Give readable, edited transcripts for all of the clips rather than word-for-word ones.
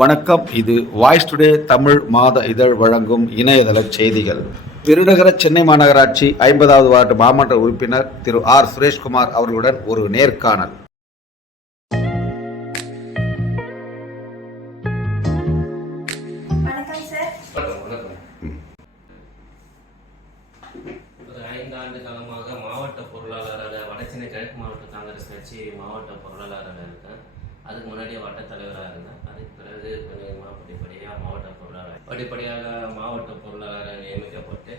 வணக்கம். இது voice today Tamil மாத இதழ் வழங்கும் இணையதள செய்திகள். விருதுநகர சென்னை மாநகராட்சி 50வது வார்டு மாமன்ற உறுப்பினர் திரு ஆர் சுரேஷ்குமார் அவர்களுடன் ஒரு நேர்காணல். வணக்கம் சார். வணக்கம். ஒரு 5 ஆண்டு காலமாக மாவட்ட பொருளாளராக வடசென்னை கிழக்கு மாவட்ட காங்கிரஸ் கட்சி மாவட்ட பொருளாளராக இருக்கேன். அதுக்கு முன்னாடியே வட்ட தலைவராக இருந்தேன். அதுக்கு பிறகு படிப்படியாக மாவட்ட பொருளாளராக நியமிக்கப்பட்டு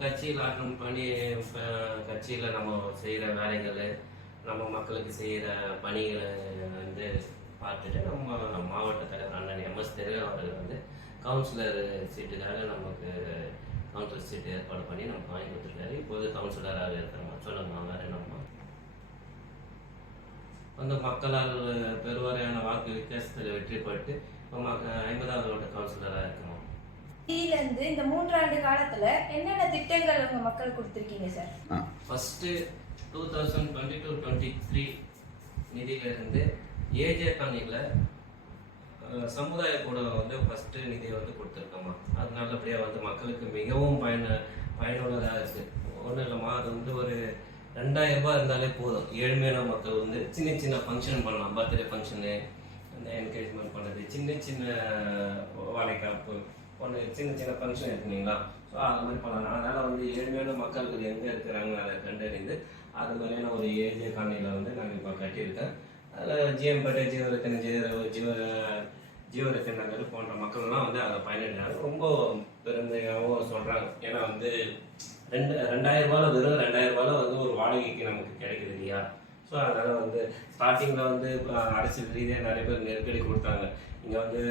கட்சியில் ஆட்டம் பண்ணி கட்சியில் நம்ம செய்கிற வேலைகள், நம்ம மக்களுக்கு செய்கிற பணிகளை பார்த்துட்டு நம்ம மாவட்ட தலைவர் அண்ணன் எம்எஸ் தெருவே அவர்கள் கவுன்சிலர் சீட்டுக்காக நமக்கு கவுன்சிலர் சீட்டு ஏற்பாடு பண்ணி நமக்கு வாங்கி கொடுத்துருக்காரு. இப்போது கவுன்சிலராக இருக்கிறோம். சொல்லுங்க, வேறு நம்ம மக்களால் பெருவாரியான வாக்கு வித்தியாசத்தில் வெற்றி பெற்று 50வது வார்டு கவுன்சிலராக இருக்கணும். இருந்து இந்த 3 ஆண்டு காலத்துல என்னென்ன திட்டங்கள் உங்க மக்கள் கொடுத்துருக்கீங்க சார்? ஃபர்ஸ்ட் 2022-23 நிதியிலிருந்து ஏஜே காணியில் சமுதாய கூட ஃபர்ஸ்ட் நிதியை கொடுத்துருக்கோமா. அது நல்லபடியாக மக்களுக்கு மிகவும் பயனுள்ளதாக இருக்குது. ஒன்றும் இல்லைம்மா, அது ஒரு 2000 ரூபாய் இருந்தாலே போதும். ஏழ்மையான மக்கள் சின்ன சின்ன ஃபங்க்ஷன் பண்ணலாம். பர்த்டே ஃபங்க்ஷனு, இந்த என்கரேஜ்மெண்ட் பண்ணுறது, சின்ன சின்ன வாழைக்காப்பு ஒன்று சின்ன சின்ன ஃபங்க்ஷன் இருக்குங்களா. ஸோ அது மாதிரி பண்ணலாம். அதனால் ஏழ்மையான மக்களுக்கு எங்கே இருக்கிறாங்க அதை கண்டறிந்து அது மாதிரியான ஒரு ஏஜே காலனியில் நாங்கள் இப்போ கட்டியிருக்கேன். அதில் ஜிஎம்பேட்டை, ஜீவரத்தின நகர் போன்ற மக்கள்லாம் அதை பயனடைகிறாங்க. ரொம்ப பெருமையாகவும் சொல்கிறாங்க. ஏன்னா 2000 ரூபாயில் வெறும் 2000 ரூபாயில் ஒரு வாடகைக்கு நமக்கு கிடைக்குது இல்லையா. ஸோ அதனால் ஸ்டார்டிங்கில் அரசியல் ரீதியாக நிறைய பேர் நெருக்கடி கொடுத்தாங்க. இங்கே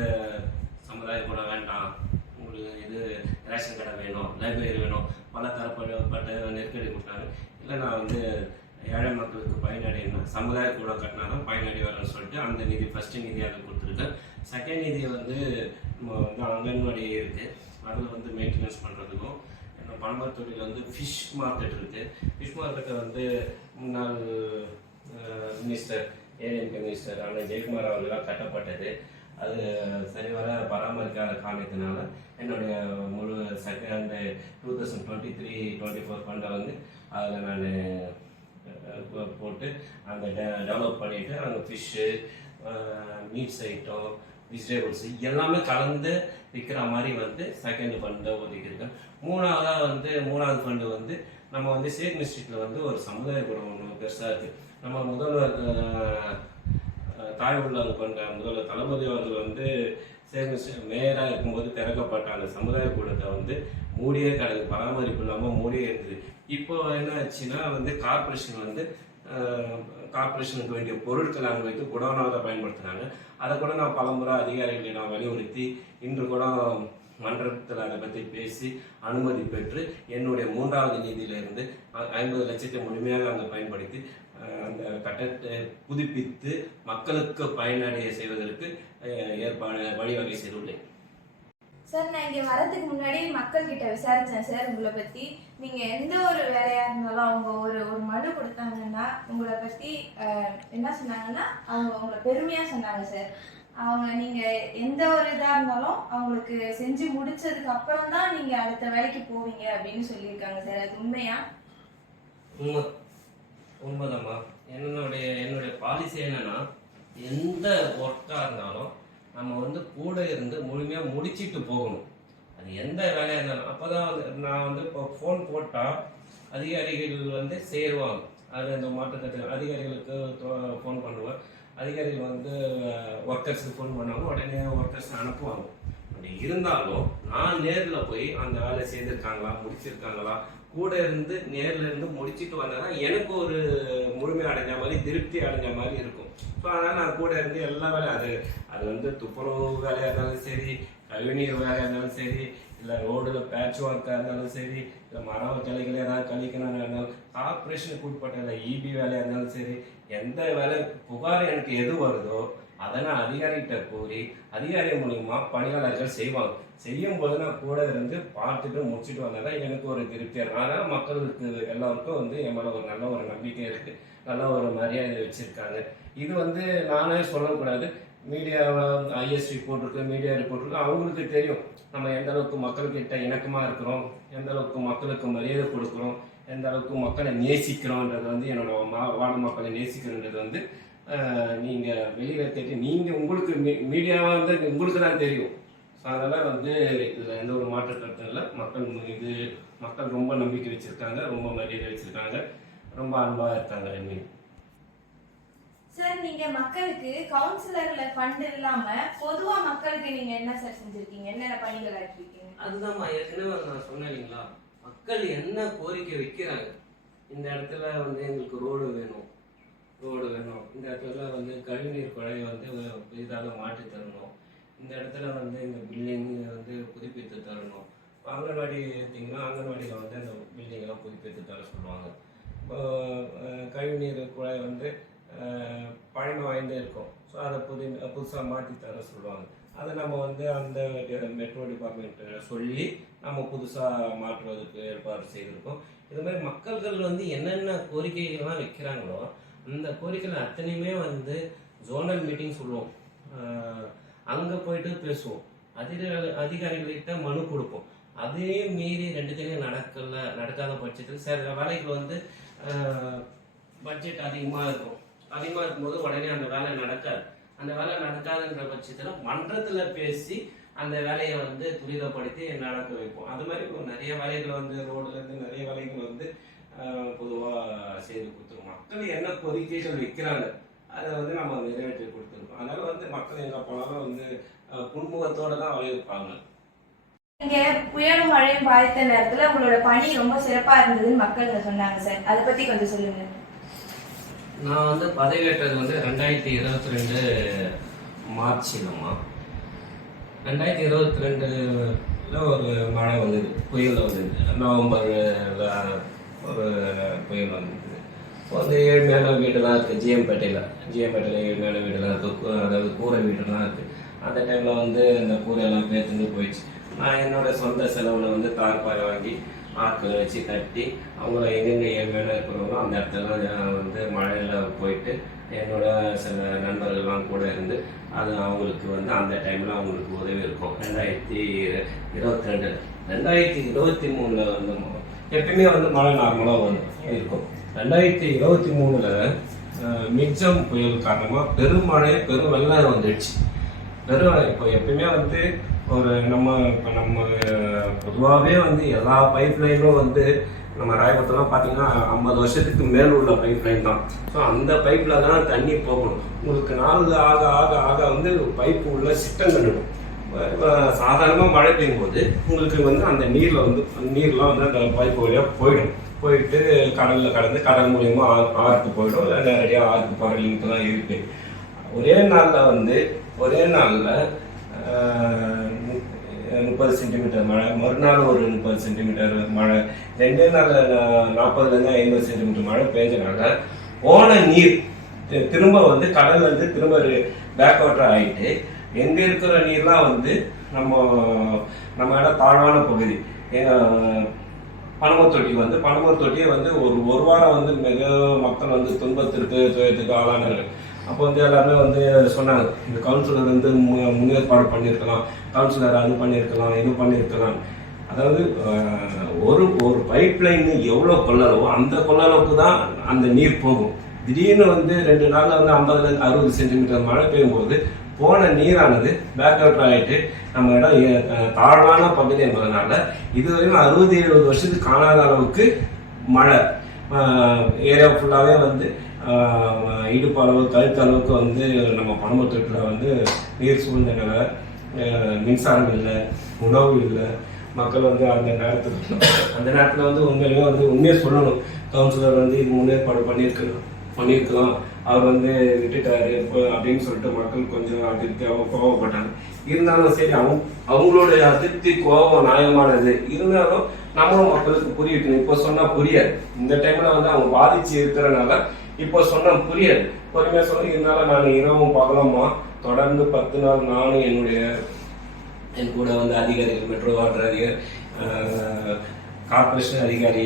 சமுதாய கூட வேண்டாம், உங்களுக்கு ரேஷன் கடை வேணும், லைப்ரரி வேணும், பல தரப்பட்ட நெருக்கடி கொடுத்தாங்க. இல்லை நான் ஏழை மக்களுக்கு பயனடையணும், சமுதாய கூட கட்டினாலும் பயனடைவார்னு சொல்லிட்டு அந்த நிதி ஃபஸ்ட்டு நிதி அதை கொடுத்துருக்கேன். செகண்ட் நிதி அங்கன்வாடி இருக்குது. அதில் மெயின்டெனன்ஸ் பண்ணுறதுக்கும் பணமர் தொழில் ஃபிஷ் மார்க்கெட் இருக்குது. ஃபிஷ் மார்க்கெட்டை முன்னாள் மினிஸ்டர், ஏஎன்கே மினிஸ்டர் அண்ணன் ஜெயக்குமார் அவர்களால் கட்டப்பட்டது. அது சரிவர பராமரிக்காத காரணத்தினால என்னுடைய முழு செகண்ட் 2023-24 ஃபண்டை அதில் நான் போட்டு அந்த டெவலப் பண்ணிவிட்டு அங்கே ஃபிஷ்ஷு, மீட்ஸ் ஐட்டம், வெஜிடபிள்ஸ் எல்லாமே கலந்து விற்கிற மாதிரி செகண்ட் ஃபண்டை ஒதுக்கியிருக்கேன். மூணாவது ஃபண்டு நம்ம சேக் மிஸ்ட்ரிக்டில் ஒரு சமுதாய கூடம் ஒன்று பெருசாக இருக்குது. நம்ம முதல்வர் தாய் உள்ளவங்க கொண்ட முதல்வர் தளபதி அவர்கள் சேக் மிஸ்ட்ரிக் மேயராக இருக்கும்போது திறக்கப்பட்ட அந்த சமுதாய கூடத்தை மூடியே கிடக்கு, பராமரிப்பு இல்லாமல் மூடியே இருக்குது. இப்போ என்ன ஆச்சுன்னா கார்பரேஷனுக்கு வேண்டிய பொருட்களை அங்கே வைத்து குடோனாக பயன்படுத்துகிறாங்க. அதை கூட நான் பலமுறை அதிகாரிகளை நான் வலியுறுத்தி இன்று கூட மன்றத்தில் அதை பற்றி பேசி அனுமதி பெற்று என்னுடைய 3வது நிதியிலிருந்து 50 லட்சத்தை முழுமையாக அங்கே பயன்படுத்தி அந்த கட்டத்தை புதுப்பித்து மக்களுக்கு பயனடைய செய்வதற்கு வழிவகை செய்துள்ளேன். சார், நான் இங்கே வரதுக்கு முன்னாடி மக்கள் கிட்ட விசாரித்தேன் சார் உங்களை பற்றி. நீங்கள் எந்த ஒரு வேலையாக இருந்தாலும் அவங்க ஒரு மனு கொடுத்தாங்கன்னா உங்களை பற்றி என்ன சொன்னாங்கன்னா அவங்க உங்களை பெருமையாக சொன்னாங்க சார். நீங்கள் எந்த ஒரு இதாக இருந்தாலும் அவங்களுக்கு செஞ்சு முடிச்சதுக்கு அப்புறம் தான் நீங்கள் அடுத்த வேலைக்கு போவீங்க அப்படின்னு சொல்லியிருக்காங்க சார். அது உண்மையா? உண்மைதாம்மா. என்னுடைய பாலிசி என்னன்னா, எந்த ஒர்க்காக இருந்தாலும் நம்ம கூட இருந்து முழுமையாக முடிச்சிட்டு போகணும். அது எந்த வேலையாக இருந்தாலும். அப்போ தான் நான் இப்போ ஃபோன் போட்டால் அதிகாரிகள் சேருவாங்க. அது அந்த மாற்றத்திட்ட அதிகாரிகளுக்கு ஃபோன் பண்ணுவேன். அதிகாரிகள் ஒர்க்கர்ஸுக்கு ஃபோன் பண்ணாலும் உடனே ஒர்க்கர்ஸ் அனுப்புவாங்க. அப்படி இருந்தாலும் நான் நேரில் போய் அந்த வேலை செய்திருக்காங்களா, முடிச்சிருக்காங்களா, கூட இருந்து நேரில் இருந்து முடிச்சுட்டு வந்தால் எனக்கு ஒரு முழுமை அடைஞ்ச மாதிரி, திருப்தி அடைஞ்ச மாதிரி இருக்கும். ஸோ அதனால் நான் கூட இருந்து எல்லா வேலையும் அது துப்புரவு வேலையாக இருந்தாலும் சரி, கழிவுநீர் வேலையாக இருந்தாலும் சரி, இல்லை ரோடில் பேட்ச் ஒர்க்காக இருந்தாலும் சரி, இல்லை மரம் கிளைகள் ஏதாவது கழிக்கணும்னு இருந்தாலும், கார்பரேஷனுக்கு உட்பட்ட இபி வேலையாக இருந்தாலும் சரி, எந்த வேலை புகார் எனக்கு எது வருதோ அதை நான் அதிகாரிகிட்ட கூறி அதிகாரி மூலியமா பணியாளர்கள் செய்வாங்க. செய்யும் போது நான் கூட இருந்து பார்த்துட்டு முடிச்சுட்டு வந்தால் எனக்கு ஒரு திருப்தியாக இருக்கும். அதனால் மக்களுக்கு எல்லாருக்கும் என் மேலே ஒரு நல்ல ஒரு நம்பிக்கை இருக்குது, நல்ல ஒரு மரியாதை வச்சுருக்காங்க. இது நானே சொல்லக்கூடாது, மீடியா ஐஎஸ் ரிப்போர்ட் இருக்குது, மீடியா ரிப்போர்ட் இருக்குது. அவங்களுக்கு தெரியும் நம்ம எந்த அளவுக்கு மக்கள்கிட்ட இணக்கமாக இருக்கிறோம், எந்த அளவுக்கு மக்களுக்கு மரியாதை கொடுக்குறோம், எந்த அளவுக்கு மக்களை நேசிக்கிறோன்றது வந்து என்னோட வார்டு மக்களை நேசிக்கிறோன்றது வந்து நீங்கள் வெளியில் தேடி நீங்கள் உங்களுக்கு மீடியாவாக வந்து உங்களுக்கு தான் தெரியும். ஸோ அதனால் வந்து இதில் எந்த ஒரு மாற்று கருத்தும் இல்லை. மக்கள் ரொம்ப நம்பிக்கை வச்சுருக்காங்க, ரொம்ப மரியாதை வச்சுருக்காங்க, ரொம்ப அன்பாக இருக்காங்க. சார் நீங்க மக்களுக்கு கவுன்சிலர்ல ஃபண்ட் இல்லாம பொதுவா மக்களுக்கு நீங்க என்ன சார் செஞ்சிருக்கீங்க, என்னென்ன பணிகள் ஆற்றிருக்கீங்க? அதுதான் ஏற்கனவே நான் சொன்னேன் இல்லைங்களா, மக்கள் என்ன கோரிக்கை வைக்கிறாங்க. இந்த இடத்துல வந்து எங்களுக்கு ரோடு வேணும், இந்த இடத்துல வந்து கழிவுநீர் குழாயை வந்து பெரிதாக மாற்றி தரணும், இந்த இடத்துல வந்து இந்த பில்டிங் வந்து புதுப்பித்து தரணும். இப்போ அங்கன்வாடி எடுத்திங்கன்னா அங்கன்வாடியில் வந்து அந்த பில்டிங்கெல்லாம் புதுப்பித்து தர சொல்லுவாங்க. இப்போ கழிவுநீர் குழாய் வந்து பழமை வாய்ந்தே இருக்கும். ஸோ அதை புதுசாக மாற்றி தர சொல்லுவாங்க. அதை நம்ம வந்து அந்த மெட்ரோ டிபார்ட்மெண்ட்டை சொல்லி நம்ம புதுசாக மாற்றுவதற்கு ஏற்பாடு செய்திருக்கோம். இது மாதிரி மக்கள்கள் வந்து என்னென்ன கோரிக்கைகள்லாம் வைக்கிறாங்களோ அந்த கோரிக்கைகள் அத்தனையுமே வந்து ஜோனல் மீட்டிங் சொல்லுவோம், அங்கே போயிட்டு பேசுவோம், அதிகாரிகள்கிட்ட மனு கொடுப்போம். அதையும் மீறி ரெண்டுத்தையும் நடக்காத பட்சத்தில் சில வேலைகள் வந்து பட்ஜெட் அதிகமாக இருக்கும்போது உடனே அந்த வேலை நடக்காது. அந்த வேலை நடக்காதுன்ற பட்சத்தில் மன்றத்தில் பேசி அந்த வேலையை வந்து துரிதப்படுத்தி நடக்க வைப்போம். அது மாதிரி நிறைய வேலைகள் வந்து ரோடுலேருந்து நிறைய வேலைகள் வந்து பொதுவாக செய்து கொடுத்துருவோம். மக்கள் என்ன கோரிக்கைகள் வைக்கிறாங்க அதை வந்து நம்ம நிறைவேற்றி கொடுத்துருக்கோம். அதனால வந்து மக்கள் எங்கே போனாலும் வந்து புன்முகத்தோடு தான் வரவேற்பாங்க. இங்க புயலும் மழையும் பாதித்த நேரத்துல உங்களோட பணி ரொம்ப சிறப்பா இருந்ததுன்னு மக்கள் சொன்னாங்க சார், அதை பத்தி கொஞ்சம் சொல்லுங்க. நான் வந்து பதவியேற்றது வந்து 2022 மார்ச்லம்மா. 2022 ஒரு மழை வந்தது, புயல் வந்தது. நவம்பரில் ஒரு புயல் வந்தது. வந்து 7 மேலே வீடுலாம் இருக்குது ஜிஎம்பேட்டையில் 7 மேலே வீடுலாம் இருக்குது, அதாவது கூரை வீடுலாம் இருக்குது. அந்த டைமில் வந்து அந்த கூரையெல்லாம் பேத்துன்னு போயிடுச்சு. நான் என்னோட சொந்த செலவில் வந்து தார்பாய் வாங்கி ஆட்களை வச்சு கட்டி அவங்கள எங்கெங்கே 7 மேலே இருக்கிறவங்களோ அந்த இடத்துல வந்து மழையில் போயிட்டு என்னோட சில நண்பர்கள்லாம் கூட இருந்து அது அவங்களுக்கு வந்து அந்த டைமில் அவங்களுக்கு உதவி இருக்கும். 2022 2023 வந்து எப்பயுமே வந்து மழை நார்மலாக வந்து இருக்கும். 2023 மிக்ஜம் புயல் காரணமாக பெருமழை பெரும் வெள்ளம் வந்துடுச்சு. இப்போ எப்பயுமே வந்து ஒரு நம்ம பொதுவாகவே வந்து எல்லா பைப் லைனும் வந்து நம்ம ராயபுரத்துலாம் பார்த்தீங்கன்னா 50 வருஷத்துக்கு மேல் உள்ள பைப் லைன் தான். ஸோ அந்த பைப்பில் தான் தண்ணி போகணும். உங்களுக்கு நாள் ஆக ஆக ஆக வந்து பைப்பு உள்ள சிட்டம் கட்டணும். சாதாரணமாக மழை பெய்யும் போது உங்களுக்கு வந்து அந்த நீர்லாம் வந்து அந்த பைப்பு வழியாக போயிட்டு கடலில் கடந்து கடல் மூலியமா ஆறுக்கு போயிடும். இல்லை நேரடியாக ஆறுக்கு போகிற லிங்க் தான் இருக்கு. ஒரே நாளில் 30 சென்டிமீட்டர் மழை, மறுநாள் ஒரு 30 சென்டிமீட்டர் மழை, 2 நாளில் 40 50 சென்டிமீட்டர் மழை பெஞ்சனால போன நீர் திரும்ப வந்து கடல் வந்து திரும்ப பேக் வாட்டர் ஆகிட்டு எங்கே இருக்கிற நீர்லாம் வந்து நம்ம இடம் தாழ்வான பகுதி பனமூர் தொட்டியை வந்து ஒரு வாரம் வந்து மிக மக்கள் வந்து துயரத்துக்கு ஆளானாங்க. அப்போ வந்து எல்லாருமே வந்து சொன்னாங்க, இந்த கவுன்சிலர் வந்து முன்னேற்பாடு பண்ணியிருக்கலாம், கவுன்சிலர் அது பண்ணியிருக்கலாம், இது பண்ணியிருக்கலாம். அதாவது ஒரு பைப் லைன் எவ்வளோ கொள்ளளவோ அந்த கொள்ளளவுக்கு தான் அந்த நீர் போகும். திடீர்னு வந்து 2 நாளில் வந்து 50 60 சென்டிமீட்டர் மழை பெய்யும்போது போன நீரானது பேக் அவுட் ஆகிட்டு நம்ம இடம் தாழ்வான பகுதி என்பதனால இதுவரையும் 60-70 வருஷத்துக்கு காணாத அளவுக்கு மழை ஏரியா ஃபுல்லாகவே வந்து இடுப்பு அளவு கழுத்து அளவுக்கு வந்து நம்ம பனமூர் தொட்டில் வந்து நீர் சூழ்ந்தனால மின்சாரம் இல்லை, உணவு இல்லை. மக்கள் வந்து அந்த நேரத்தில் வந்து உண்மையை சொல்லணும், கவுன்சிலர் வந்து இது முன்னேற்பாடு பண்ணியிருக்கலாம், அவர் வந்து விட்டுட்டாரு அப்படின்னு சொல்லிட்டு மக்கள் கொஞ்சம் அதிருப்தியாக கோவப்பட்டாங்க. இருந்தாலும் சரி, அவங்களுடைய அதிருப்தி கோபம் நியாயமானது. இருந்தாலும் நம்மளும் மக்களுக்கு புரிய வைக்கணும். இப்போ சொன்னா புரியாது. இந்த டைம்ல வந்து அவங்க பாதிச்சு இருக்கிறனால இப்போ சொன்னா புரியாது. பொறுமையா சொல்லி இருந்தாலும் நான் இரவும் பகலமா தொடர்ந்து 10 நாள் நானும் என் கூட வந்து அதிகாரிகள், மெட்ரோ வாட்டர் அதிகாரி, கார்பரேஷன் அதிகாரி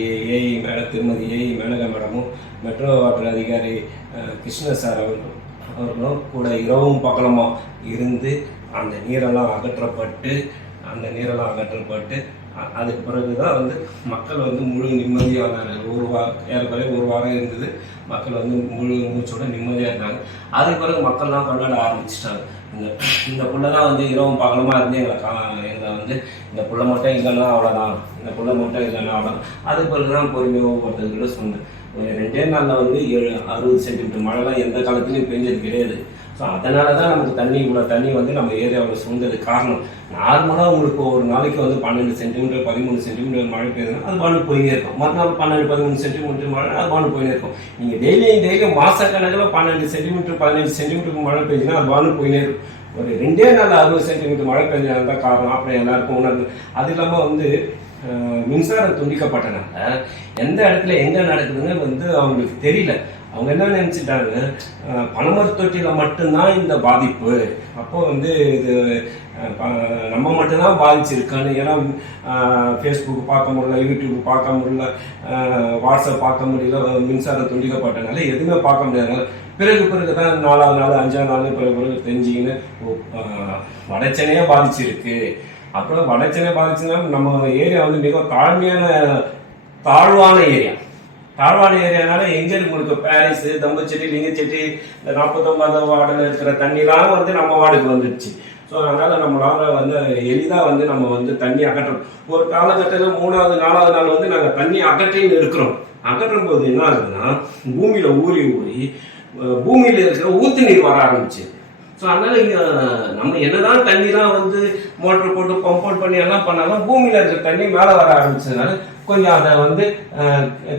திருமதி ஏஇ மேனகா மேடமும், மெட்ரோ வாட்டர் அதிகாரி கிருஷ்ண சார் அவர்களும் கூட இரவும் பகலமா இருந்து அந்த நீரெல்லாம் அகற்றப்பட்டு அதுக்கு பிறகுதான் வந்து மக்கள் வந்து முழு நிம்மதியாக ஏறக்குறைய ஒரு வாரம் இருந்தது. மக்கள் வந்து முழு மூச்சோட நிம்மதியாக இருந்தாங்க. அதுக்கு பிறகு மக்கள்லாம் கொண்டாட ஆரம்பிச்சிட்டாங்க. இந்த புள்ள தான் வந்து இரவும் பகலமாக இருந்து எங்களை வந்து இந்த புள்ள மட்டும் இல்லைன்னா அவ்வளோதான், இந்த புள்ள மட்டும் இல்லைன்னா அவ்வளோதான். அதுக்கு பிறகு தான் பொறுமையாக ஒருத்தர்கிட்ட சொன்னேன். 2 நாளில் வந்து 60 சென்டிமீட்டர் மழைலாம் எந்த காலத்துலையும் பெஞ்சது கிடையாது. ஸோ அதனால தான் நமக்கு தண்ணி வந்து நம்ம ஏரியாவில் சூழ்ந்தது காரணம். நார்மலாக உங்களுக்கு ஒரு நாளைக்கு வந்து 12 சென்டிமீட்டர் 13 சென்டிமீட்டர் மழை பெய்யுதுன்னா அது பாண்டு போயினே இருக்கும். மறுநாள் 12-13 சென்டிமீட்டர் மழை அது பாண்டு போயினே இருக்கும். நீங்கள் டெய்லியும் மாதக்கணக்கில் 12 சென்டிமீட்டர் 15 சென்டிமீட்டருக்கு மழை பெய்யுதுன்னா அது பாண்டு போயினே இருக்கும். ஒரு 2 நாள் 60 சென்டிமீட்டர் மழை பெய்ஞ்சது தான் காரணம். அப்புறம் எல்லாருக்கும் உணர்ந்து அது இல்லாமல் வந்து மின்சாரம் துண்டிக்கப்பட்டனால எந்த இடத்துல எங்கே நடக்குதுன்னு வந்து அவங்களுக்கு தெரியல. அவங்க என்ன நினச்சிட்டாங்க, பனைமரத் தொட்டியில் மட்டும்தான் இந்த பாதிப்பு, அப்போ வந்து இது நம்ம மட்டும்தான் பாதிச்சிருக்கான்னு. ஏன்னா ஃபேஸ்புக் பார்க்க முடியல, யூடியூப் பார்க்க முடியல, வாட்ஸ்அப் பார்க்க முடியல, மின்சாரம் துண்டிக்கப்பட்டனால எதுவுமே பார்க்க முடியாதுனால பிறகு தான் 4வது நாள் 5ஆம் நாள் பிறகு தெரிஞ்சிக்கின்னு வடச்சென்னையே பாதிச்சிருக்கு. அப்புறம் வடச்சென்னை பாதிச்சுன்னா நம்ம ஏரியா வந்து மிக தாழ்வான ஏரியானால எங்கே உங்களுக்கு பாரிஸ், தம்பச்செட்டி, லிங்கச்செட்டி, இந்த 49வது வார்டில் இருக்கிற தண்ணிலாம் வந்து நம்ம வார்டுக்கு வந்துடுச்சு. ஸோ அதனால் நம்மளால் வந்து எளிதாக வந்து நம்ம வந்து தண்ணி அகற்றோம். ஒரு காலகட்டத்தில் 3வது 4வது நாள் வந்து நாங்கள் தண்ணி அகற்றின்னு இருக்கிறோம். அகற்றும் போது என்ன ஆகுதுன்னா பூமியில் ஊறி பூமியில் இருக்கிற ஊத்து நீர் வர ஆரம்பிச்சு. ஸோ அதனால நம்ம என்னதான் தண்ணிலாம் வந்து மோட்டர் போட்டு பம்ப் அவுட் பண்ணி எல்லாம் பண்ணாலும் பூமியில் இருக்கிற தண்ணி மேலே வர ஆரம்பிச்சதுனால கொஞ்சம் அதை வந்து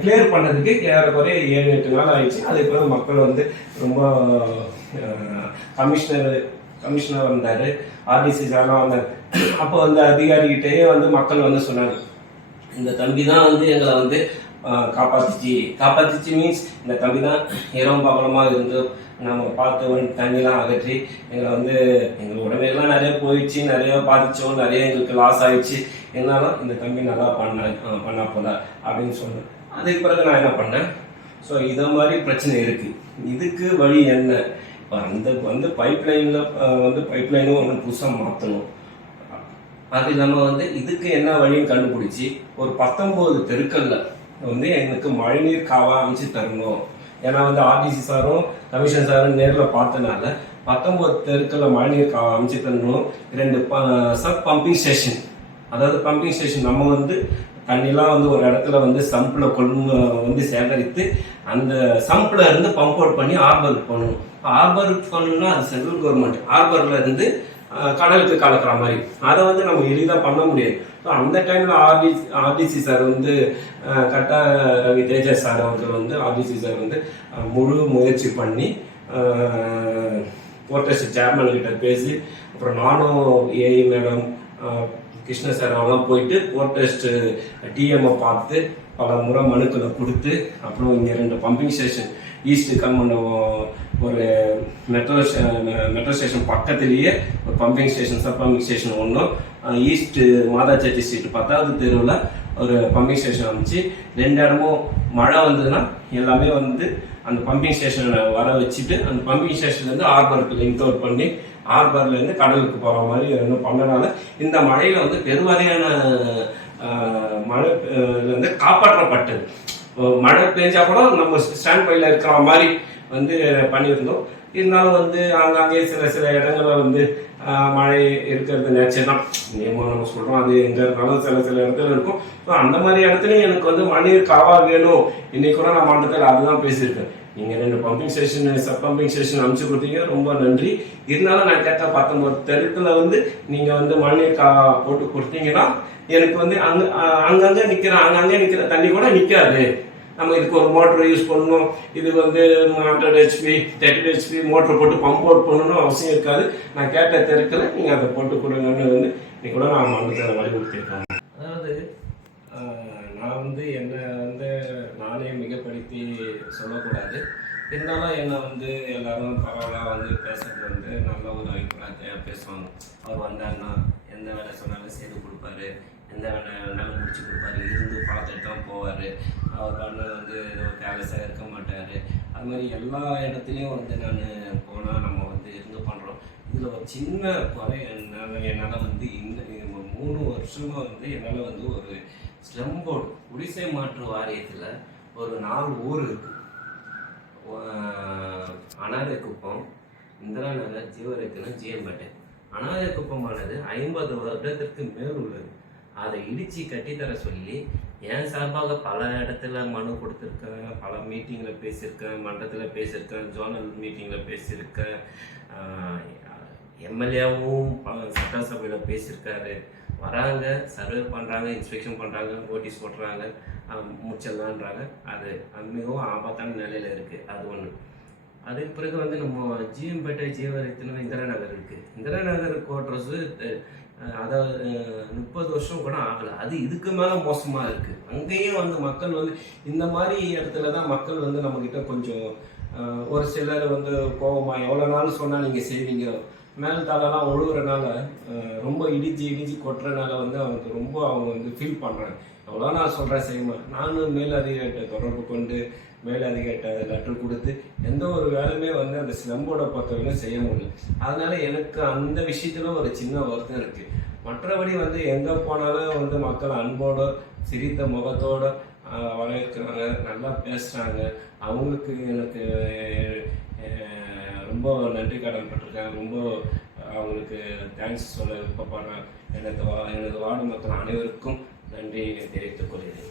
கிளியர் பண்ணதுக்கு ஏறக்குறைய 7-8 நாள் ஆயிடுச்சு. அதுக்கு பிறகு மக்கள் வந்து ரொம்ப கமிஷனர் வந்தார், ஆர்டிசி சாரெலாம் வந்தார். அப்போ வந்து அதிகாரிகிட்டே வந்து மக்கள் வந்து சொன்னாங்க, இந்த தம்பி தான் வந்து எங்களை வந்து காப்பாத்திச்சு மீன்ஸ் இந்த தம்பி தான் இரவும் பகலமாக இருந்து நம்ம பார்த்து தண்ணிலாம் அகற்றி எங்களை வந்து எங்கள் உடமையெல்லாம் நிறைய போயிடுச்சு, நிறைய பாதிச்சோம், நிறைய எங்களுக்கு லாஸ் ஆயிடுச்சு, இருந்தாலும் இந்த தம்பி நல்லா பண்ணா போல அப்படின்னு சொன்னேன். அதுக்கு பிறகு நான் என்ன பண்ணேன், ஸோ இதை மாதிரி பிரச்சனை இருக்குது, இதுக்கு வழி என்ன, இப்போ அந்த வந்து பைப்லைனும் ஒன்று புதுசாக மாற்றணும். அது இல்லாமல் வந்து இதுக்கு என்ன வழின்னு கண்டுபிடிச்சி ஒரு 19 தெருக்கல்ல வந்து எனக்கு மழைநீர் காவா அமைச்சு தரணும். ஏன்னா வந்து ஆர்டிசி சாரும் கமிஷன் சாரும் நேரில் பார்த்தனால 19 தெருக்கல்ல மழைநீர் காவா அமைச்சு தரணும். 2 சப் பம்பிங் ஸ்டேஷன், அதாவது பம்பிங் ஸ்டேஷன் நம்ம வந்து தண்ணிலாம் வந்து ஒரு இடத்துல வந்து சம்பில் வந்து சேகரித்து அந்த சம்பில் இருந்து பம்ப் அவுட் பண்ணி ஆர்பருக்கு பண்ணணும். ஆர்பருக்கு பண்ணணும்னா அது சென்ட்ரல் கவர்மெண்ட் ஆர்பரில் இருந்து கடலுக்கு கலக்கிற மாதிரி, அதை வந்து நம்ம எளிதாக பண்ண முடியாது. ஸோ அந்த டைமில் ஆர்டிசி சார் வந்து கட்டா ரவி தேஜா சார் அவர்கள் வந்து ஆர்டிசி சார் வந்து முழு முயற்சி பண்ணி போர்ட் சேர்மன் கிட்ட பேசி, அப்புறம் நானும் ஏஐ மேடம் கிருஷ்ண சார் அவங்களாம் போயிட்டு போர்ட் டெஸ்ட் டிஎம்ஐ பார்த்து பல முறை மனுக்களை கொடுத்து, அப்புறம் இங்கே 2 பம்பிங் ஸ்டேஷன் ஈஸ்ட் கல்மண்டபம் ஒரு மெட்ரோ ஸ்டேஷன் பக்கத்துலேயே ஒரு pumping station sub pumping station ஒன்றும், ஈஸ்ட் மாதாச்சேரி ஸ்ட்ரீட் 10வது தெருவில் ஒரு பம்பிங் ஸ்டேஷன் அமைச்சு 2 இடமும் மழை வந்ததுன்னா எல்லாமே வந்து அந்த பம்பிங் ஸ்டேஷனை வர வச்சுட்டு அந்த பம்பிங் ஸ்டேஷன்லேருந்து ஆர்பருக்கு லிங்க் அவுட் பண்ணி ஆர்பர்லேருந்து கடலுக்கு போகிற மாதிரி இன்னும் பண்ணனால இந்த மழையில் வந்து பெருவாரியான மழை வந்து காப்பாற்றப்பட்டது. மழை பெஞ்சா கூட நம்ம ஸ்டாண்ட் பையில் இருக்கிற மாதிரி வந்து பண்ணியிருந்தோம். இருந்தாலும் வந்து ஆங்காங்கே சில இடங்களில் வந்து மழை இருக்கிறது நேச்சர் தான், நம்ம சொல்கிறோம், அது எங்கே இருந்தாலும் சில இடத்துல இருக்கும். ஸோ அந்த மாதிரி இடத்துலையும் எனக்கு வந்து மழைநீர் காவா வேணும். இன்னைக்கு கூட நான் மாவட்டத்தில் அதுதான் பேசியிருக்கேன். நீங்கள் 2 pumping station sub pumping station அனுப்பிச்சு கொடுத்தீங்க, ரொம்ப நன்றி. இருந்தாலும் நான் கேட்ட 19 தெருத்தில் வந்து நீங்கள் வந்து மழைநீர் காவா போட்டு கொடுத்தீங்கன்னா எனக்கு வந்து அங்கங்கே நிற்கிற தண்ணி கூட நிற்காது. நம்ம இதுக்கு ஒரு மோட்டர் யூஸ் பண்ணணும், இது வந்து 100 HP 30 HP மோட்டர் போட்டு பம்ப் அவுட் பண்ணணும் அவசியம் இருக்காது. நான் கேட்ட தெருக்கில் நீங்கள் அதை போட்டு கொடுங்கன்னு வந்து இன்னைக்கு கூட நான் மண்டலத்தில் வலியுறுத்தியிருக்கேன். அதாவது நான் வந்து என்னை வந்து நானே மிகப்படுத்தி சொல்லக்கூடாது. இருந்தாலும் என்னை வந்து எல்லாரும் பரவாயில்ல வந்து பேசுறது வந்து நல்ல ஒரு அபிப்பிராயத்தை பேசுவாங்க. அவர் வந்தாருன்னா எந்த வேலை சொன்னாலும் செய்து கொடுப்பாரு, எந்த வேலை வேணாலும் முடிச்சு கொடுப்பாரு, இருந்து பார்த்துட்டு தான் போவார். அவர் பண்ண வந்து ஏதோ கேர்லெஸ்ஸாக இருக்க மாட்டார். அது மாதிரி எல்லா இடத்துலையும் வந்து நான் போனால் நம்ம வந்து இருந்து பண்ணுறோம். இதில் ஒரு சின்ன குறை என்னால் வந்து இந்த 3 வருஷமாக வந்து என்னால் வந்து ஒரு ஸ்லம் போர்டு குடிசை மாற்று வாரியத்தில் ஒரு 4 ஊர் இருக்குது. அனாதை குப்பம், இந்திரா நகர், ஜீவரத்தினம், ஜிஎம்பேட்டை. அனாதை குப்பமானது 50 வருடத்திற்கு மேல் உள்ளது. அதை இடித்து கட்டித்தர சொல்லி என் சார்பாக பல இடத்துல மனு கொடுத்துருக்கேன், பல மீட்டிங்கில் பேசியிருக்கேன், மன்றத்தில் பேசியிருக்கேன், ஜோனல் மீட்டிங்கில் பேசியிருக்கேன், எம்எல்ஏவும் சட்டசபையில் பேசியிருக்காரு. வராங்க, சர்வே பண்ணுறாங்க, இன்ஸ்பெக்ஷன் பண்ணுறாங்க, நோட்டீஸ் போட்டுறாங்க, முடிச்சிடலான்றாங்க. அது மிகவும் ஆபத்தான நிலையில் இருக்குது. அது ஒன்று. அதுக்கு பிறகு வந்து நம்ம ஜிஎம்பேட்டை, ஜீவரத்தினம், இந்திரா நகர் இருக்குது. இந்திரா நகர் கோட்ரஸு அதாவது 30 வருஷம் கூட ஆகலை. அது இதுக்கு மேலே மோசமாக இருக்குது. அங்கேயும் வந்து மக்கள் வந்து இந்த மாதிரி இடத்துல தான் மக்கள் வந்து நம்மக்கிட்ட கொஞ்சம் ஒரு சிலர் வந்து கோபமாக எவ்வளோ நாள் சொன்னால் நீங்கள் செய்வீங்க, மேல் தாளெல்லாம் ஒழுகுறனால ரொம்ப இடிச்சு கொட்டுறனால வந்து அவங்க வந்து ஃபீல் பண்ணுறாங்க. எவ்வளோ நான் சொல்கிறேன் செய்யுமா. நானும் மேலதிகாரிட்ட தொடர்பு கொண்டு மேலதிகாரிட்ட லெட்டர் கொடுத்து எந்த ஒரு வேலையுமே வந்து அந்த ஸ்லம்போட பொறுத்தவரைக்கும் செய்ய முடியல. அதனால எனக்கு அந்த விஷயத்துல ஒரு சின்ன வருத்தம் இருக்குது. மற்றபடி வந்து எங்கே போனாலும் வந்து மக்கள் அன்போட சிரித்த முகத்தோட வரவேற்கிறாங்க, நல்லா பேசுகிறாங்க. அவங்களுக்கு எனக்கு ரொம்ப நன்றி கடன் பட்டிருக்கேன். ரொம்ப அவங்களுக்கு தேங்க்ஸ் சொல்ல விருப்பப்படுறேன். எனது வார்டு மக்கள் அனைவருக்கும் நன்றி தெரிவித்துக் கொள்கிறேன்.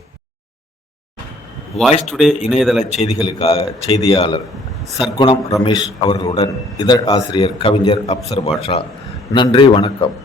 வாய்ஸ் டுடே இணையதள செய்திகளுக்காக செய்தியாளர் சர்க்குணம் ரமேஷ் அவர்களுடன் இதழ் ஆசிரியர் கவிஞர் அப்சர் பாஷா. நன்றி, வணக்கம்.